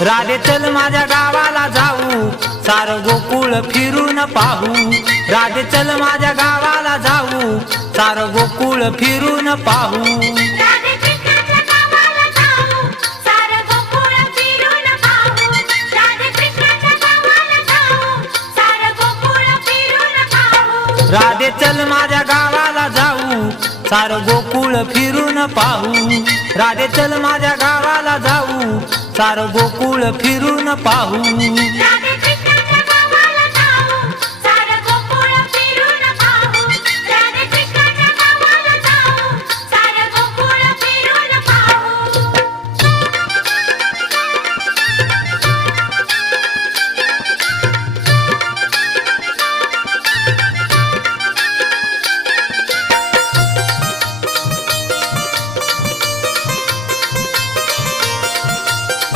राधे चल माझ्या गावाला जाऊ, सार गोकुळ फिरून पाहू। राधे चल माझ्या गावाला जाऊ, सार गोकुळ फिरून पाहू। राधे कृष्णाच्या गावाला जाऊ, सार गोकुळ फिरून पाहू। राधे कृष्णाच्या गावाला जाऊ, सार गोकुळ फिरून पाहू। राधे चल माझ्या गावाला जाऊ, सार गोकुळ फिरून पाहू। राधे चल माझ्या गावाला जाऊ, सार गोकुळ फिरून पाहू।